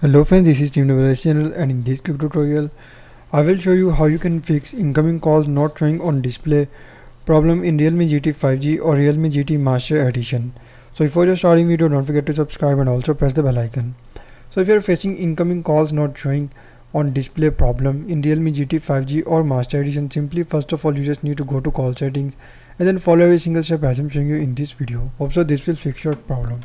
Hello friends, this is Team Developers channel, and in this quick tutorial I will show you how you can fix incoming calls not showing on display problem in Realme GT 5G or Realme GT Master Edition. So before you starting video, don't forget to subscribe and also press the bell icon. So if you are facing incoming calls not showing on display problem in Realme GT 5G or Master Edition, simply first of all you just need to go to call settings and then follow every single step as I'm showing you in this video. Hope so this will fix your problem.